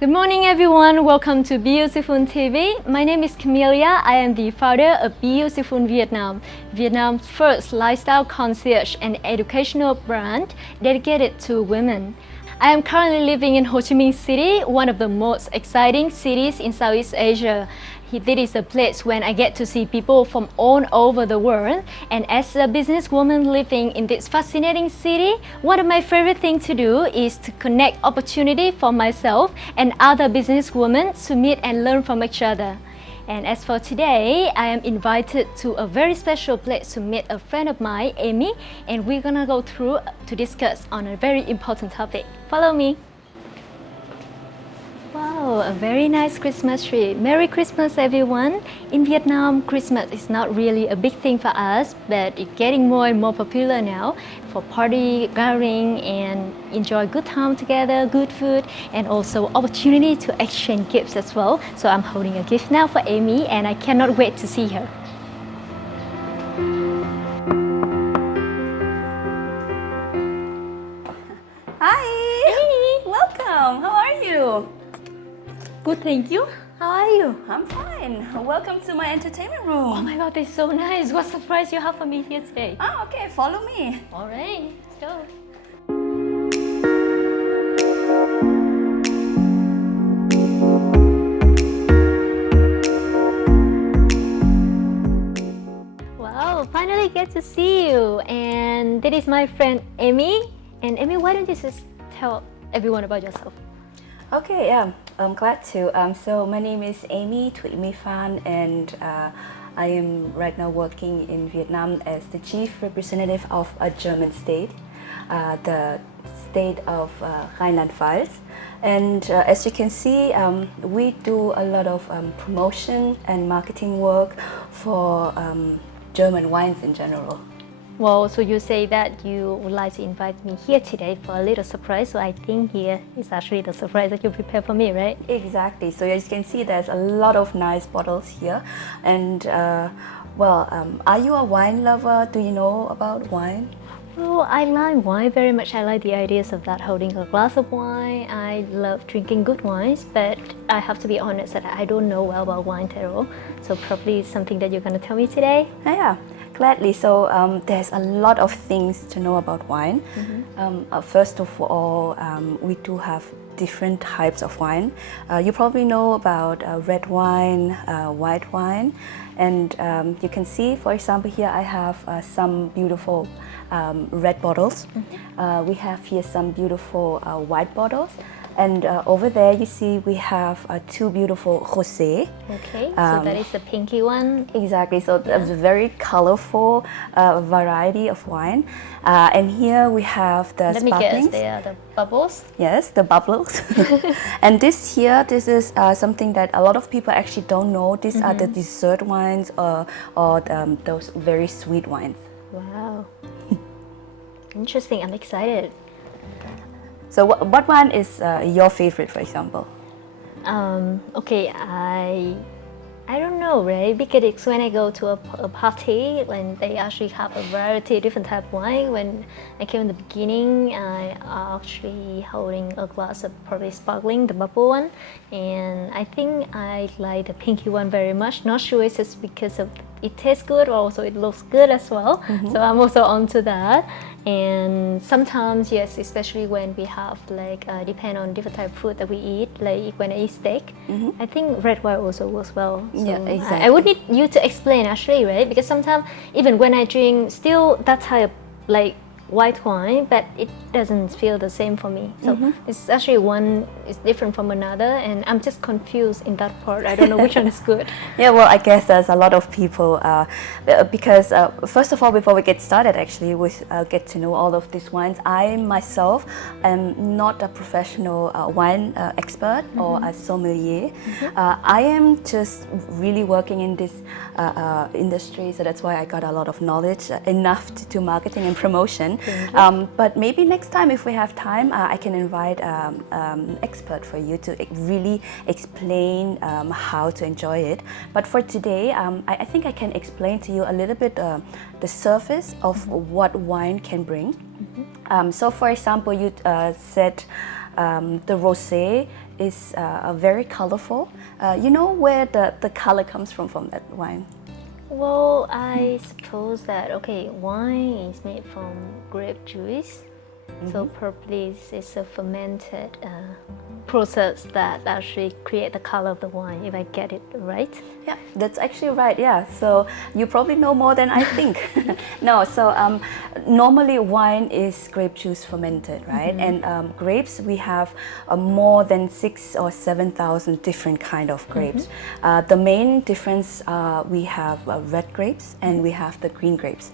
Good morning everyone, welcome to Beyoutiful TV. My name is Camellia. I am the founder of Beyoutiful Vietnam, Vietnam's first lifestyle concierge and educational brand dedicated to women. I am currently living in Ho Chi Minh City, one of the most exciting cities in Southeast Asia. This is a place when I get to see people from all over the world, and as a businesswoman living in this fascinating city, one of my favorite things to do is to connect opportunity for myself and other businesswomen to meet and learn from each other. And as for today, I am invited to a very special place to meet a friend of mine, Aimee, and we're gonna go through to discuss on a very important topic. Follow me. Wow, a very nice Christmas tree. Merry Christmas, everyone. In Vietnam, Christmas is not really a big thing for us, but it's getting more and more popular now for party, gathering, and enjoy good time together, good food, and also opportunity to exchange gifts as well. So I'm holding a gift now for Aimee, and I cannot wait to see her. Hi! Hey! Welcome! How are you? Good, thank you. How are you? I'm fine. Welcome to my entertainment room. Oh my god, that's so nice. What surprise you have for me here today? Ah, okay, follow me. Alright, let's go. Wow, finally get to see you. And that is my friend Aimee. And Aimee, why don't you just tell everyone about yourself? Okay, yeah, I'm glad to. So my name is Aimee, Thụy My Phan, and I am right now working in Vietnam as the chief representative of a German state, the state of Rheinland-Pfalz. And as you can see, we do a lot of promotion and marketing work for German wines in general. Well, so you say that you would like to invite me here today for a little surprise. So I think here is actually the surprise that you prepared for me, right? Exactly. So as you can see, there's a lot of nice bottles here. And are you a wine lover? Do you know about wine? Well, I like wine very much. I like the ideas of that, holding a glass of wine. I love drinking good wines, but I have to be honest that I don't know well about wine at all. So probably something that you're going to tell me today. Yeah. Gladly. So there's a lot of things to know about wine. Mm-hmm. First of all, we do have different types of wine. You probably know about red wine, white wine, and you can see, for example, here I have some beautiful red bottles. Mm-hmm. We have here some beautiful white bottles. And over there, you see, we have two beautiful rosé. Okay, so that is the pinky one. Exactly. So there's a very colorful variety of wine. And here we have the Let sparklings. me guess, they are the bubbles? Yes, the bubbles. And this is something that a lot of people actually don't know. These are the dessert wines or those very sweet wines. Wow. Interesting, I'm excited. So what wine is your favorite, for example? Okay, I don't know, right? Because it's when I go to a party and they actually have a variety of different type of wine. When I came in the beginning, I actually holding a glass of probably sparkling, the bubble one, and I think I like the pinky one very much. Not sure it's just because of it tastes good or also it looks good as well. Mm-hmm. So I'm also onto that. And sometimes, yes, especially when we have depend on different type of food that we eat, like when I eat steak, I think red wine also works well. So yeah, exactly. I would need you to explain actually, right? Because sometimes even when I drink still that type of white wine, but it doesn't feel the same for me. So it's actually one is different from another, and I'm just confused in that part. I don't know which one is good. Yeah, well, I guess there's a lot of people because first of all, before we get started, actually, we get to know all of these wines. I myself am not a professional wine expert or a sommelier. I am just really working in this industry, so that's why I got a lot of knowledge enough to do marketing and promotion. But maybe next time, if we have time, I can invite an expert for you to really explain how to enjoy it. But for today, I think I can explain to you a little bit the surface of what wine can bring. So for example, you said The rosé is very colorful. You know where the color comes from that wine? Well, I suppose that, okay, wine is made from grape juice. So probably it's a fermented process that actually create the color of the wine, if I get it right. Yeah, that's actually right. Yeah, so you probably know more than I think. No, so normally wine is grape juice fermented, right? And grapes, we have more than 6,000 or 7,000 different kind of grapes. The main difference we have red grapes and we have the green grapes.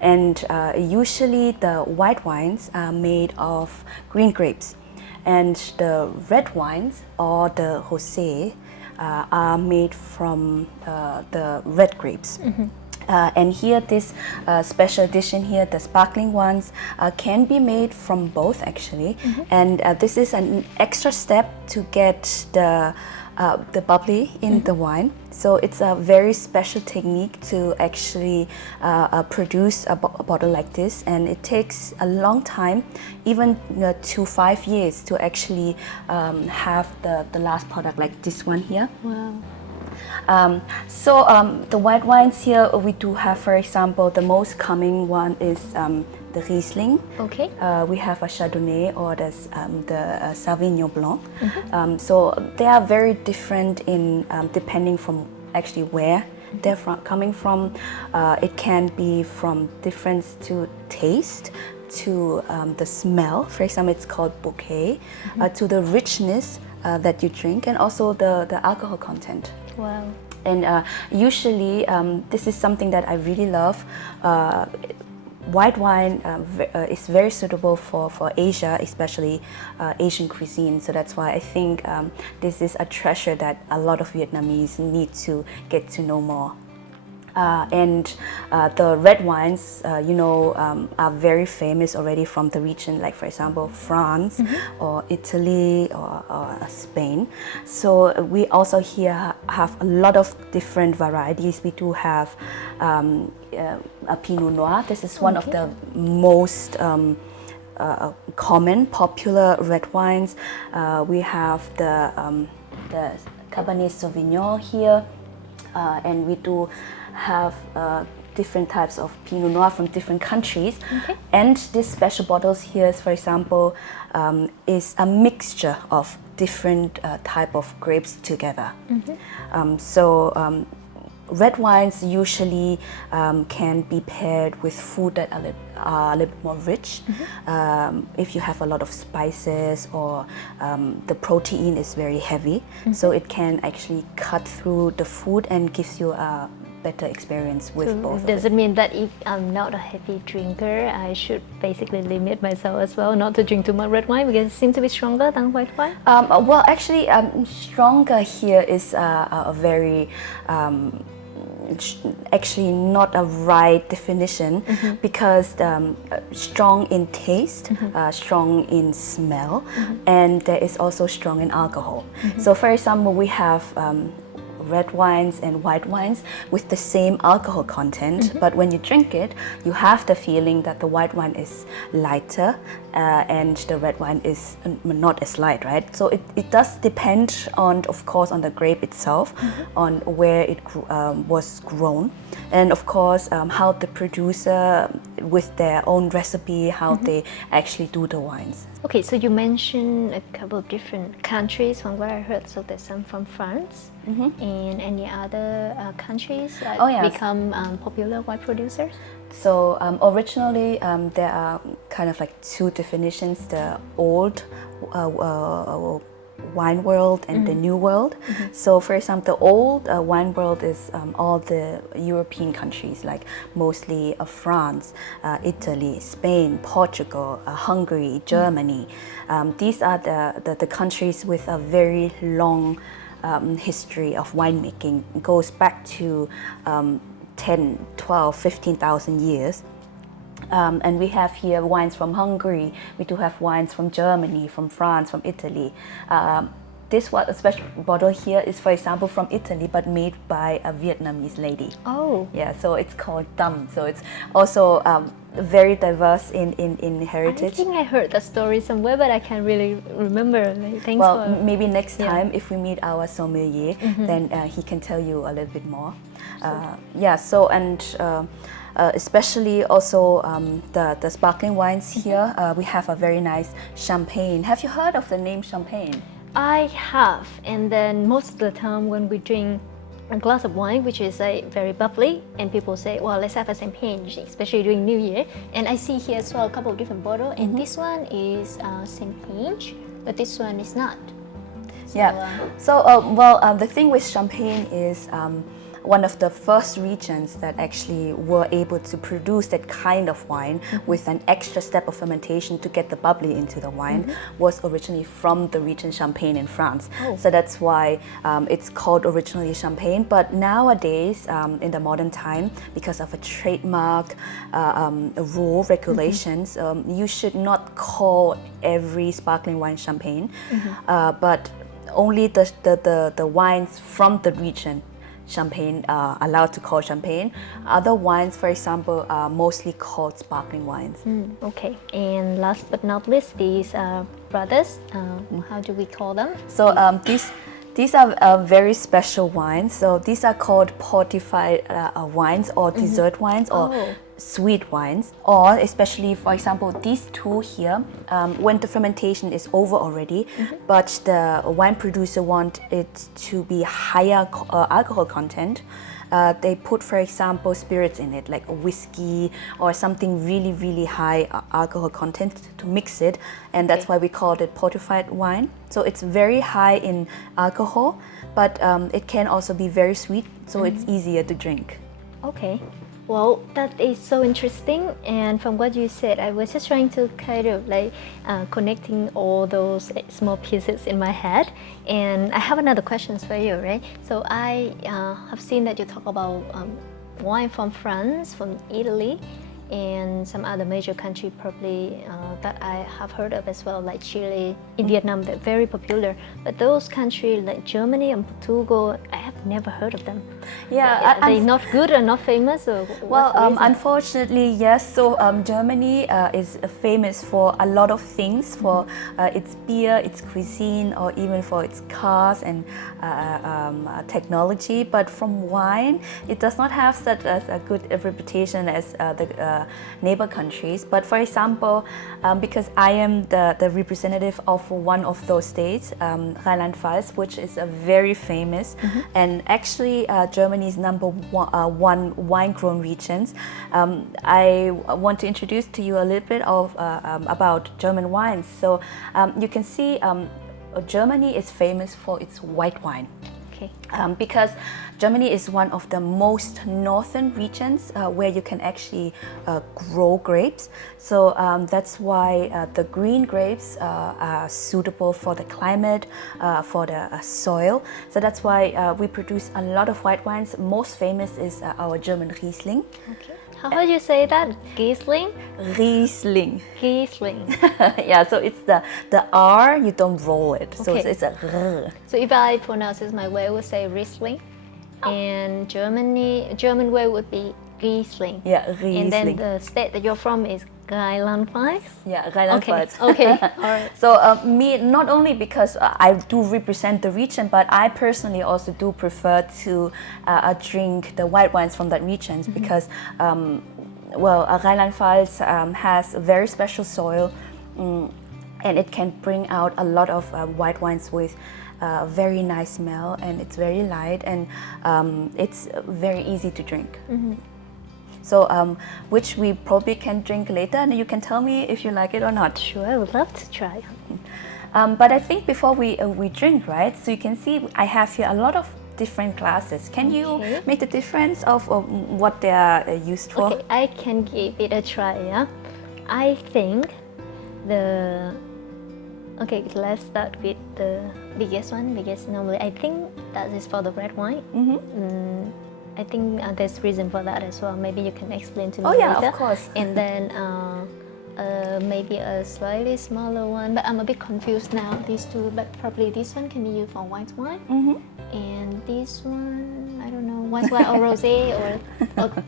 And usually the white wines are made of green grapes, and the red wines or the rosé are made from the red grapes. And here this special edition here, the sparkling ones, can be made from both actually. And this is an extra step to get the bubbly in the wine. So it's a very special technique to actually produce a bottle like this, and it takes a long time, even 2 to 5 years, to actually have the last product like this one here. Wow. The white wines here, we do have, for example, the most common one is the Riesling. Okay. We have a Chardonnay or the Sauvignon Blanc. So they are very different in depending from actually where they're coming from. It can be from difference to taste, to the smell. For example, it's called bouquet, to the richness that you drink, and also the alcohol content. Wow. And usually, this is something that I really love. White wine is very suitable for Asia, especially Asian cuisine. So that's why I think this is a treasure that a lot of Vietnamese need to get to know more. And the red wines, are very famous already from the region, like for example, France or Italy or Spain. So we also here have a lot of different varieties. We do have a Pinot Noir. This is one of the most common, popular red wines. We have the Cabernet Sauvignon here, and we do have different types of Pinot Noir from different countries. And these special bottles here, for example, is a mixture of different type of grapes together. Red wines usually can be paired with food that are a little bit more rich. If you have a lot of spices or the protein is very heavy, so it can actually cut through the food and gives you a better experience with both. Does it mean that if I'm not a heavy drinker, I should basically limit myself as well, not to drink too much red wine because it seems to be stronger than white wine? Well, actually, stronger here is a very actually not a right definition, because strong in taste, strong in smell, and there is also strong in alcohol. So for example, we have red wines and white wines with the same alcohol content, but when you drink it, you have the feeling that the white wine is lighter and the red wine is not as light, right? So it does depend on, of course, on the grape itself, on where it was grown, and of course how the producer with their own recipe, how they actually do the wines. Okay, so you mentioned a couple of different countries from what I heard. So there's some from France, and any other countries that become popular wine producers? So originally there are kind of like two definitions: the old wine world and the new world. So for example, the old wine world is all the European countries, like mostly France, Italy, Spain, Portugal, Hungary, Germany. These are the countries with a very long history of winemaking. It goes back to 10, 12, 15,000 years. And we have here wines from Hungary, we do have wines from Germany, from France, from Italy. this one, a special bottle here is, for example, from Italy, but made by a Vietnamese lady. Oh. Yeah, so it's called Tam. So it's also very diverse in heritage. I think I heard the story somewhere, but I can't really remember. Thanks well, for... maybe next time if we meet our sommelier, then he can tell you a little bit more. Yeah, so and especially also the sparkling wines here, we have a very nice champagne. Have you heard of the name champagne? I have, and then most of the time when we drink a glass of wine, which is very bubbly, and people say, well, let's have a champagne, especially during New Year. And I see here as well a couple of different bottles, and this one is champagne, but this one is not. So, the thing with champagne is one of the first regions that actually were able to produce that kind of wine with an extra step of fermentation to get the bubbly into the wine was originally from the region Champagne in France. So that's why it's called originally Champagne. But nowadays, in the modern time, because of a trademark rule, regulations, you should not call every sparkling wine champagne, but only the wines from the region champagne are allowed to call champagne. Other wines, for example, are mostly called sparkling wines. Okay, and last but not least, these brothers, how do we call them? So these are very special wines. So these are called Portified wines or dessert wines or sweet wines, or especially, for example, these two here, when the fermentation is over already, but the wine producer want it to be higher alcohol content, they put, for example, spirits in it, like a whiskey or something really, really high alcohol content to mix it, and that's why we called it Portified wine. So it's very high in alcohol, but it can also be very sweet, so it's easier to drink. Okay. Well, that is so interesting, and from what you said, I was just trying to kind of connecting all those small pieces in my head. And I have another question for you, right? So I have seen that you talk about wine from France, from Italy, and some other major country probably that I have heard of as well, like Chile, in Vietnam, they're very popular. But those countries like Germany and Portugal, I have never heard of them. Yeah, are they not good or not famous? Or unfortunately, yes. So Germany is famous for a lot of things, for its beer, its cuisine, or even for its cars and technology. But from wine, it does not have such a good reputation as the neighbor countries. But for example, because I am the representative of one of those states, Rheinland-Pfalz, which is a very famous and actually Germany's number one wine-grown regions. I want to introduce to you a little bit of about German wines. So you can see Germany is famous for its white wine. Because Germany is one of the most northern regions where you can actually grow grapes. So that's why the green grapes are suitable for the climate, for the soil. So that's why we produce a lot of white wines. Most famous is our German Riesling. Okay. How would you say that? Riesling? Riesling. Riesling. Yeah, so it's the R, you don't roll it. So it's a R. So if I pronounce it my way, I would say Riesling. And German way would be Riesling. Yeah, Riesling. And then the state that you're from is Rheinland-Pfalz? Yeah, Rheinland-Pfalz. Okay, all right. So me, not only because I do represent the region, but I personally also do prefer to drink the white wines from that region because, Rheinland-Pfalz has a very special soil and it can bring out a lot of white wines with very nice smell, and it's very light and it's very easy to drink. So, which we probably can drink later, and you can tell me if you like it or not. Sure, I would love to try. But I think before we drink, right? So you can see I have here a lot of different glasses. Can you make the difference of what they are used for? Okay, I can give it a try. Yeah, I think let's start with the biggest one. Normally, I think that is for the red wine. I think there's reason for that as well. Maybe you can explain to me later. Yeah, of course. And then Maybe a slightly smaller one, but I'm a bit confused now, these two, but probably this one can be used for white wine. And this one, I don't know, white wine or rosé, or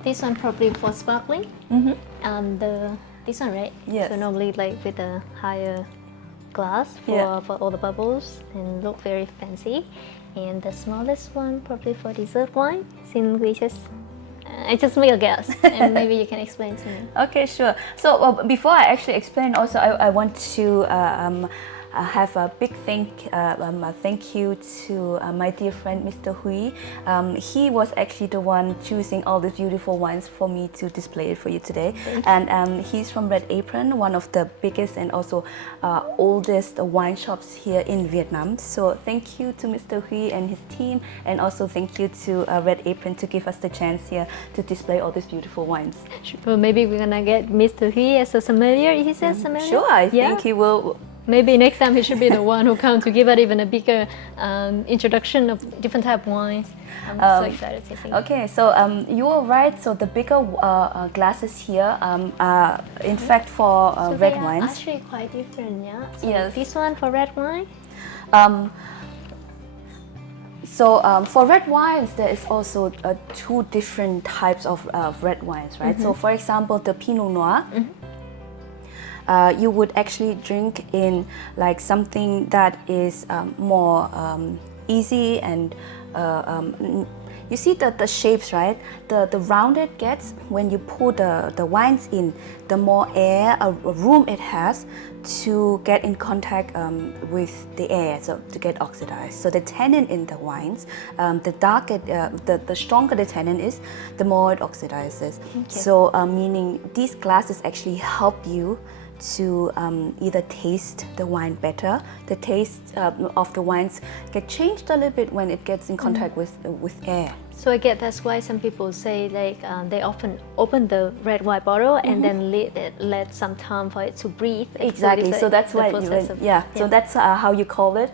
this one probably for sparkling. This one, right? Yes. So normally like with a higher glass for all the bubbles and look very fancy. And the smallest one probably for dessert wine, since we just I just make a guess, and maybe you can explain to me. Okay, sure. So before I actually explain, also I want to have a big thank you to my dear friend Mr. Hui. He was actually the one choosing all these beautiful wines for me to display it for you today. And he's from Red Apron, one of the biggest and also oldest wine shops here in Vietnam. So thank you to Mr. Hui and his team, and also thank you to Red Apron to give us the chance here to display all these beautiful wines. Well, maybe we're gonna get Mr. Hui as a sommelier. He says sommelier. Sure, I think he will. Maybe next time he should be the one who comes to give it even a bigger introduction of different type of wines. I'm so excited to see. Okay, so you are right. So the bigger glasses here, in fact, for So red they are wines. actually quite different, yeah. So Yes. this one for red wine. For red wines, there is also two different types of red wines, right? So for example, the Pinot Noir. You would actually drink in like something that is more easy, and you see the shapes, right? The rounder it gets when you pour the wines in, the more air, room it has to get in contact with the air, so to get oxidized. So the tannin in the wines, the stronger the tannin is, the more it oxidizes. Okay. So meaning these glasses actually help you to either taste the wine better. The taste of the wines get changed a little bit when it gets in contact with air. So I get that's why some people say like they often open the red wine bottle and then let some time for it to breathe. Exactly. So that's why So that's how you call it.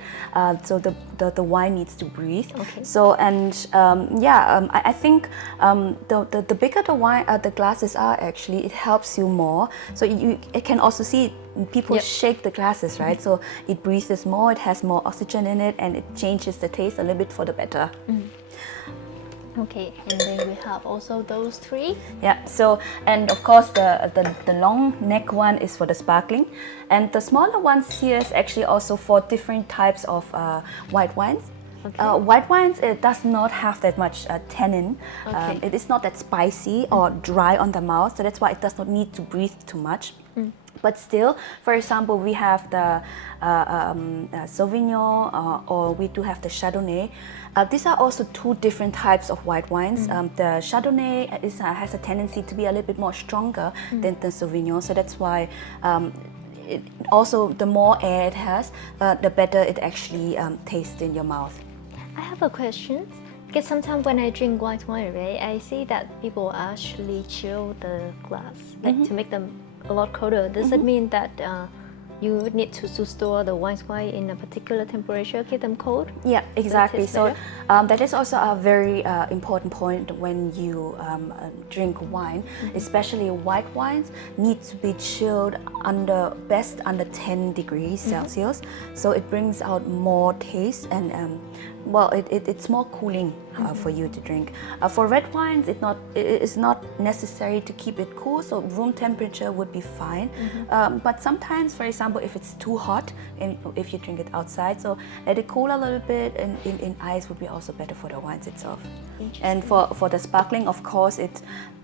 So the wine needs to breathe. Okay. So and I think the bigger the wine the glasses are, actually it helps you more. So it can also see people shake the glasses, right? So it breathes more, it has more oxygen in it, and it changes the taste a little bit for the better. Okay, and then we have also those three. Yeah, so, and of course the long neck one is for the sparkling, and the smaller ones here is actually also for different types of white wines. Okay. White wines, it does not have that much tannin. Okay. It is not that spicy or dry on the mouth, so that's why it does not need to breathe too much. But still, for example, we have the Sauvignon, or we do have the Chardonnay. These are also two different types of white wines. The Chardonnay has a tendency to be a little bit more stronger than the Sauvignon, so that's why also the more air it has, the better it actually tastes in your mouth. I have a question. Because sometimes when I drink white wine, right, I see that people actually chill the glass, like to make them a lot colder. Does it mean that you need to store the white wine in a particular temperature, keep them cold? Yeah, exactly. So that is also a very important point when you drink wine, especially white wines need to be chilled best under 10 degrees Celsius. So it brings out more taste, and it's more cooling for you to drink. For red wines, it is not necessary to keep it cool, so room temperature would be fine. But sometimes, for example, if it's too hot, if you drink it outside, so let it cool a little bit, and in ice would be also better for the wines itself. And for the sparkling, of course,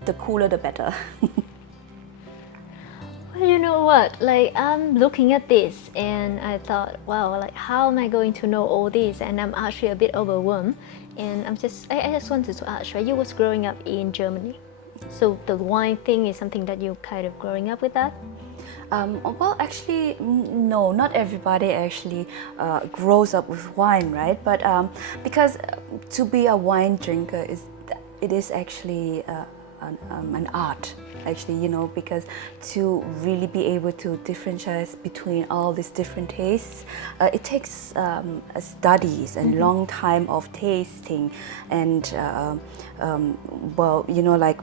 the cooler the better. Well, you know what? Like, I'm looking at this and I thought, wow, like how am I going to know all this? And I'm actually a bit overwhelmed. And I just wanted to ask, right? You was growing up in Germany, so the wine thing is something that you kind of growing up with that? Well, actually, no, not everybody actually grows up with wine, right? But because to be a wine drinker is actually an art, actually, because to really be able to differentiate between all these different tastes, it takes studies and long time of tasting, and like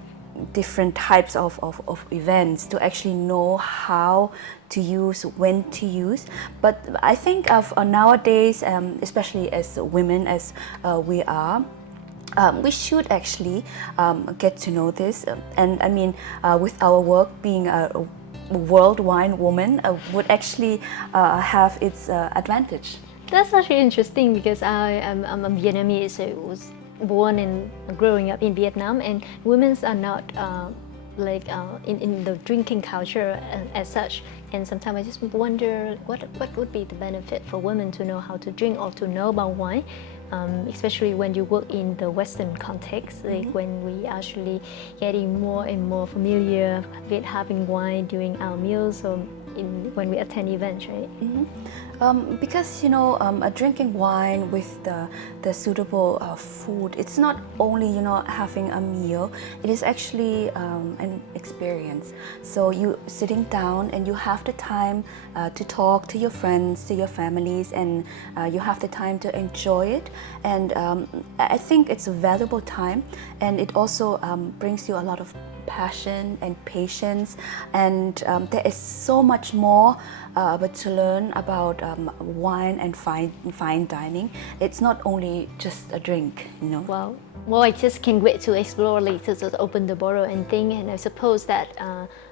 different types of events to actually know how to use, when to use. But I think of nowadays, especially as women, as we are, we should actually get to know this. And I mean, with our work, being a world wine woman would actually have its advantage. That's actually interesting because I'm Vietnamese, so I was born and growing up in Vietnam, and women are not in the drinking culture as such. And sometimes I just wonder what would be the benefit for women to know how to drink or to know about wine, especially when you work in the Western context, like when we actually getting more and more familiar with having wine during our meals or when we attend events, right? Because drinking wine with the suitable food, it's not only having a meal. It is actually an experience. So you sitting down and you have the time to talk to your friends, to your families, and you have the time to enjoy it. And I think it's a valuable time, and it also brings you a lot of passion and patience, and there is so much more but to learn about wine and fine dining. It's not only just a drink, Wow. Well, I just can't wait to explore later, to open the bottle and think. And I suppose that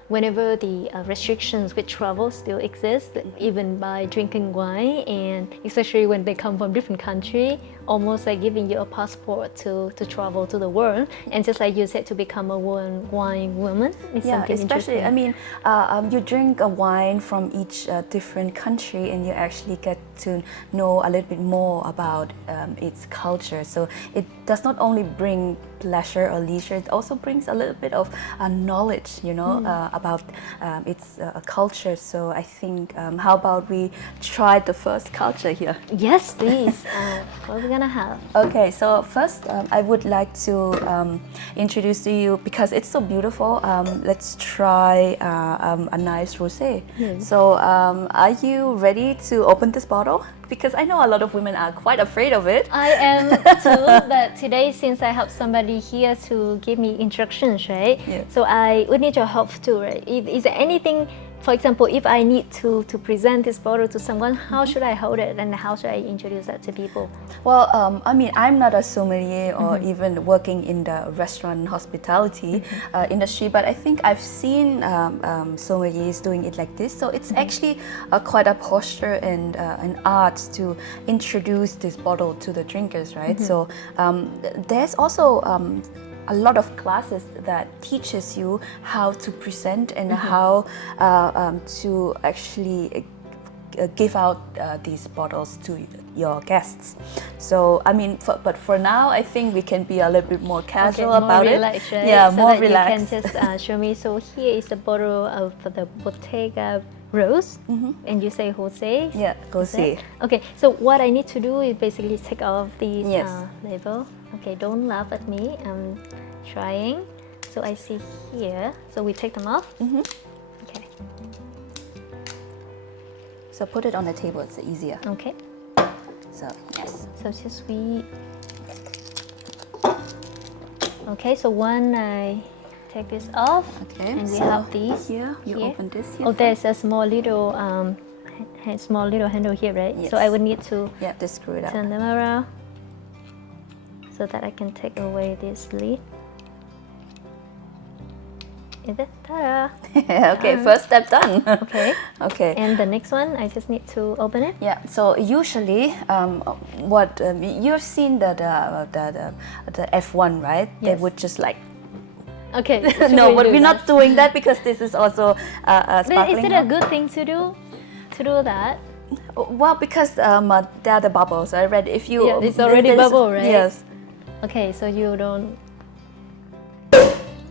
whenever the restrictions with travel still exist, even by drinking wine, and especially when they come from different country, almost like giving you a passport to travel to the world. And just like you said, to become a wine woman is something especially, interesting. I mean, you drink a wine from each different country, and you actually get to know a little bit more about its culture. So it does not only bring pleasure or leisure, it also brings a little bit of knowledge, about its culture. So I think, how about we try the first culture here? Yes, please. What are we gonna have? Okay, so first I would like to introduce to you, because it's so beautiful, let's try a nice rosé. So are you ready to open this bottle? Because I know a lot of women are quite afraid of it. I am too, but today, since I have somebody here to give me instructions, right? Yeah. So I would need your help too, right? Is there anything, for example, if I need to present this bottle to someone, how should I hold it and how should I introduce that to people? Well, I mean, I'm not a sommelier or even working in the restaurant hospitality industry, but I think I've seen sommeliers doing it like this. So it's actually quite a posture and an art to introduce this bottle to the drinkers, right? So there's also a lot of classes that teaches you how to present and how to actually give out these bottles to your guests. So I mean, but for now, I think we can be a little bit more casual about relaxed, it. Right? Yeah, so more that relaxed. You can just show me. So here is the bottle of the Bottega Rose, and you say Jose. Yeah, Jose. Okay, so what I need to do is basically take off these Yes. label. Okay, don't laugh at me. I'm trying. So I see here. So we take them off. Okay. So put it on the table, it's easier. Okay. So yes. So just we. Okay, so one I take this off. Okay. And we so have these. Here, you here. open this here. Oh, there's a small little handle here, right? Yes. So I would need to Yeah, just screw it up. turn them around so that I can take away this lid. Is it? Ta-da! Okay, first step done. Okay. Okay. And the next one, I just need to open it. Yeah. So usually, what you've seen the F1, right? They Yes. would just like. Okay. No, should we but do we're that? not doing that because this is also But sparkling. is it a good thing to do? To do that? Well, because there are the bubbles. I read if you. Yeah, it's already there is- bubble, right? Yes. Okay, so you don't.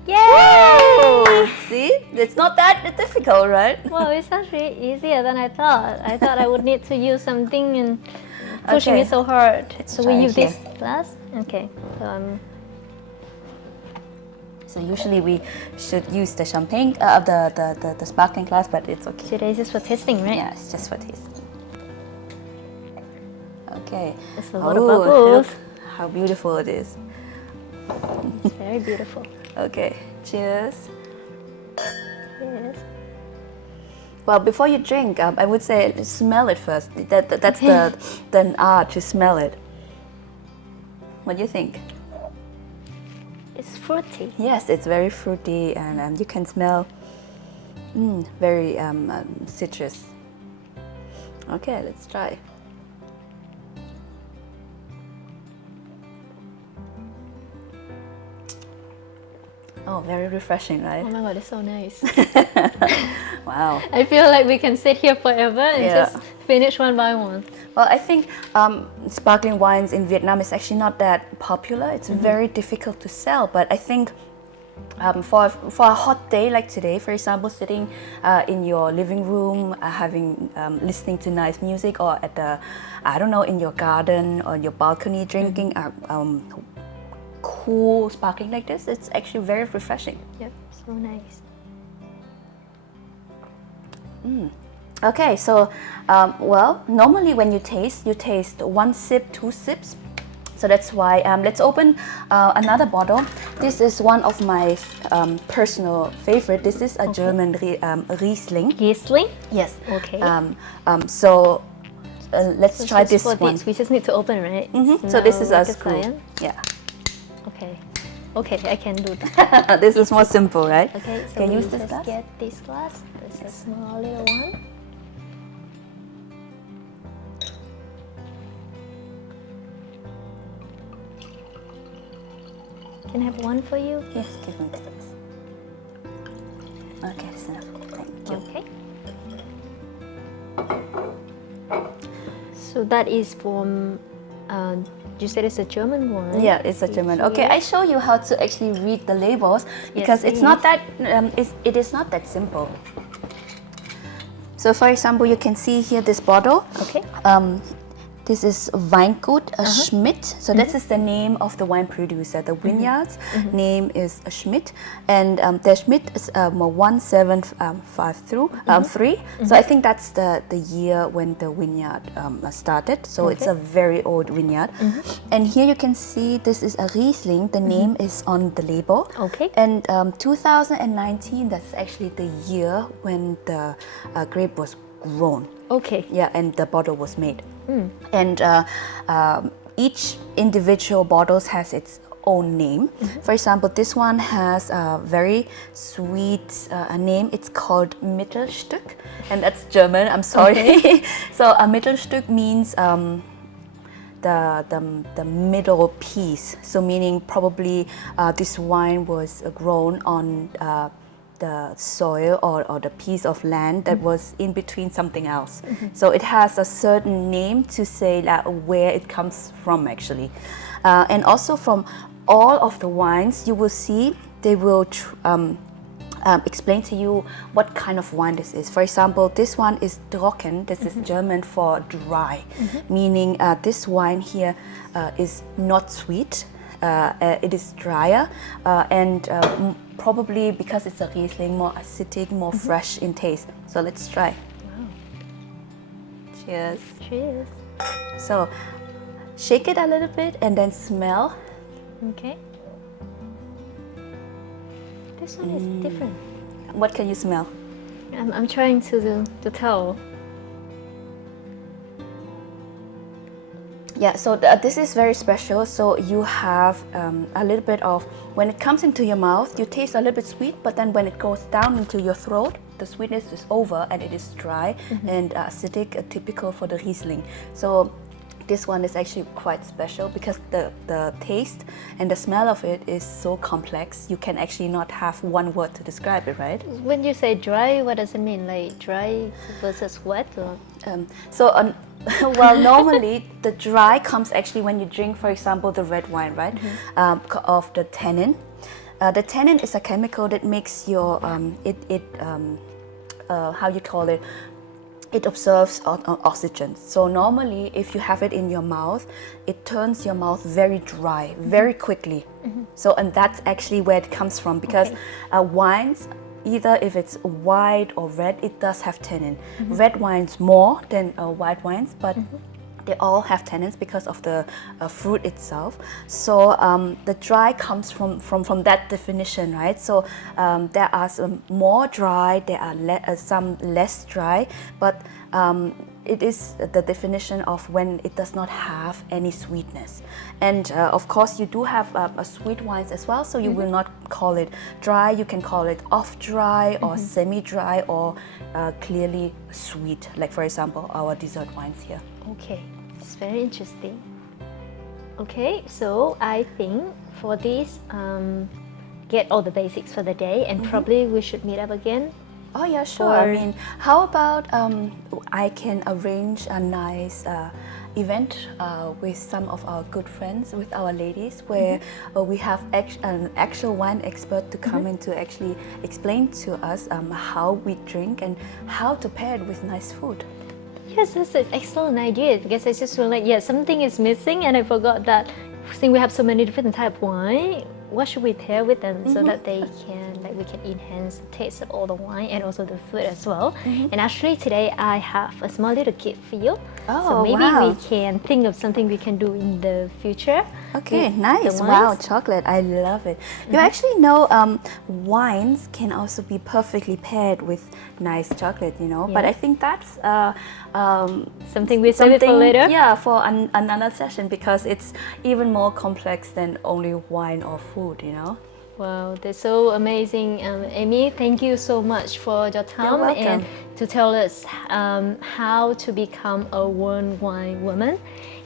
Yay! See, it's not that difficult, right? Well, it's actually easier than I thought. I thought I would need to use something and pushing Okay. it so hard. So we try use here. this glass. Okay. So So usually we should use the champagne, the sparkling glass, but it's okay. today is just for testing, right? Yeah, it's just for taste. Okay. It's a lot of Oh, bubbles. look how beautiful it is. It's very beautiful. Okay. Cheers. Yes. Well, before you drink, I would say smell it first. That's the art to smell it. What do you think? It's fruity. Yes, it's very fruity, and you can smell very citrus. Okay, let's try. Oh, very refreshing, right? Oh my god, it's so nice. Wow. I feel like we can sit here forever and just finish one by one. Well, I think sparkling wines in Vietnam is actually not that popular. It's very difficult to sell, but I think for a hot day like today, for example, sitting in your living room, listening to nice music, or at in your garden or your balcony, drinking cool sparkling like this, it's actually very refreshing. Yep, so nice. Okay, so normally when you taste 1 sip, 2 sips. So that's why let's open another bottle. This is one of my personal favorite. This is a German Riesling. Riesling? Yes. Okay. So let's try this one. We just need to open, right? So this is a screw. Cyan. Yeah. Okay, I can do that. This is more simple, right? Okay, so can we use this just glass? get this glass. This is a small little one. Can I have one for you? Yes, give me this. Okay, that's enough. Thank you. Okay. So that is from. You said it's a German one. Yeah, it's a German. Okay, I show you how to actually read the labels because Yes, it's not that it is not that simple. So, for example, you can see here this bottle. Okay. This is Weingut Schmidt. So this is the name of the wine producer. The vineyard's name is Schmidt, and the Schmidt is 1753. So I think that's the year when the vineyard started. So it's a very old vineyard. And here you can see this is a Riesling. The name is on the label. Okay. And 2019, that's actually the year when the grape was grown. Okay. Yeah, and the bottle was made. And each individual bottles has its own name. For example, this one has a very sweet name. It's called Mittelstück, and that's German. I'm sorry. Okay. So a Mittelstück means the middle piece. So meaning probably this wine was grown on the soil or the piece of land that was in between something else. So it has a certain name to say where it comes from actually. And also from all of the wines you will see, they will explain to you what kind of wine this is. For example, this one is trocken. This is German for dry, meaning this wine here is not sweet. It is drier and probably because it's a Riesling, more acidic, more fresh in taste. So let's try. Wow. Cheers. Cheers. So shake it a little bit and then smell. Okay. This one is different. What can you smell? I'm trying to tell. Yeah, so this is very special. So you have a little bit of, when it comes into your mouth, you taste a little bit sweet, but then when it goes down into your throat, the sweetness is over and it is dry and acidic, typical for the Riesling. So this one is actually quite special because the taste and the smell of it is so complex. You can actually not have one word to describe it, right? When you say dry, what does it mean? Like dry versus wet? Or? Well, normally the dry comes actually when you drink, for example, the red wine, right? Of the tannin. The tannin is a chemical that makes your how you call it? It absorbs oxygen. So normally, if you have it in your mouth, it turns your mouth very dry, very quickly. So, and that's actually where it comes from because wines, either if it's white or red, it does have tannin. Red wines more than white wines, but they all have tannins because of the fruit itself. So the dry comes from that definition, right? So there are some more dry, there are some less dry, but it is the definition of when it does not have any sweetness. And of course, you do have sweet wines as well, so you will not call it dry. You can call it off dry or semi-dry or clearly sweet, like for example, our dessert wines here. Okay, it's very interesting. Okay, so I think for this, get all the basics for the day, and probably we should meet up again. Oh yeah, sure. I mean, how about I can arrange a nice event with some of our good friends, with our ladies, where we have an actual wine expert to come in to actually explain to us how we drink and how to pair it with nice food. Yes, that's an excellent idea, because I just feel like, yeah, something is missing, and I forgot that since we have so many different type of wine, what should we pair with them so that they can, like, we can enhance the taste of all the wine and also the food as well. And actually today I have a small little gift for you. So maybe we can think of something we can do in the future. Okay, nice. Wow, chocolate. I love it. You actually know wines can also be perfectly paired with nice chocolate, you know. But I think that's something we save it for later. Yeah, for another session, because it's even more complex than only wine or food, you know. Wow, that's so amazing. Aimee, thank you so much for your time and to tell us how to become a one wine woman.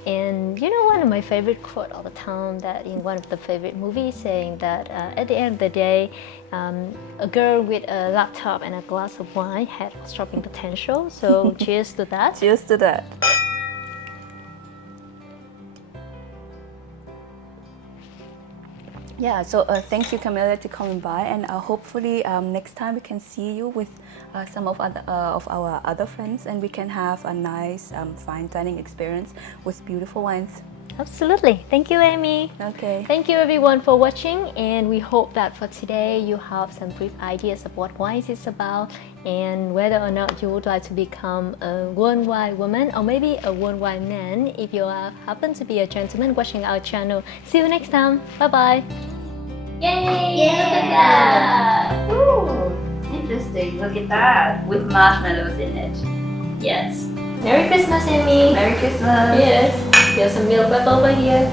And you know, one of my favorite quote all the time, that in one of the favorite movies, saying that at the end of the day, a girl with a laptop and a glass of wine had shopping potential. So cheers to that. Cheers to that. Yeah, so thank you, Camellia, to coming by, and hopefully next time we can see you with some of our other friends, and we can have a nice fine dining experience with beautiful wines. Absolutely. Thank you, Aimee. Okay. Thank you everyone for watching, and we hope that for today you have some brief ideas of what wines is about and whether or not you would like to become a one wine woman or maybe a one wine man if you happen to be a gentleman watching our channel. See you next time. Bye bye. Yay! Yeah. Look at that! Ooh, interesting. Look at that, with marshmallows in it. Yes. Merry Christmas, Aimee. Merry Christmas. Yes. There's some milk left over here.